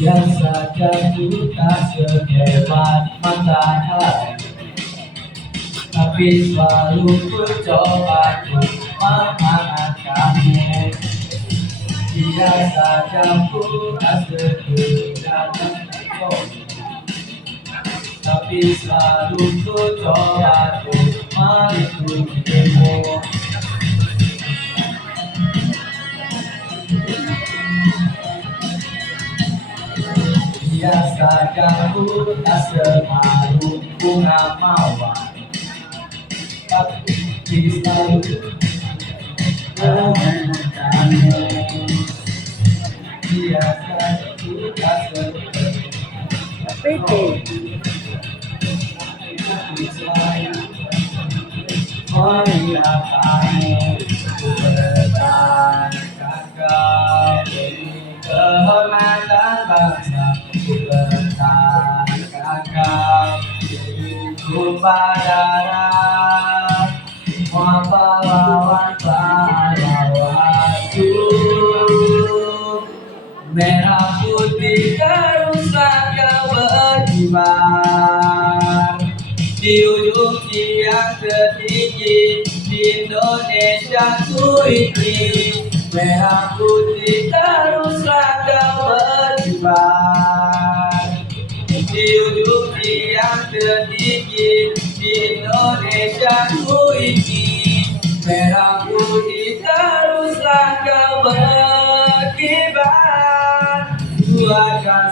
Yang saja tak sehebat matahari, tapi selalu mencoba untuk menghangatkanmu. Dia saja tak sehebat, tapi selalu mencoba untuk melindungimu. Dia saja tak semalu bunga mawar, tapi selalu mengenangkanmu. Dia saja tak semalu mengingatkanmu. Ku bertanya kau demi kehormatan bangsa, ku bertanya kau tumpah darah, mau pahlawan pahlawanku. Merah putih teruslah kau berkibar di ujung tiang tertinggi di Indonesia ku ini. Merah putih teruslah kau berkibar di ujung tiang tertinggi di Indonesia ku ini. Merah putih teruslah kau berkibar, ku akan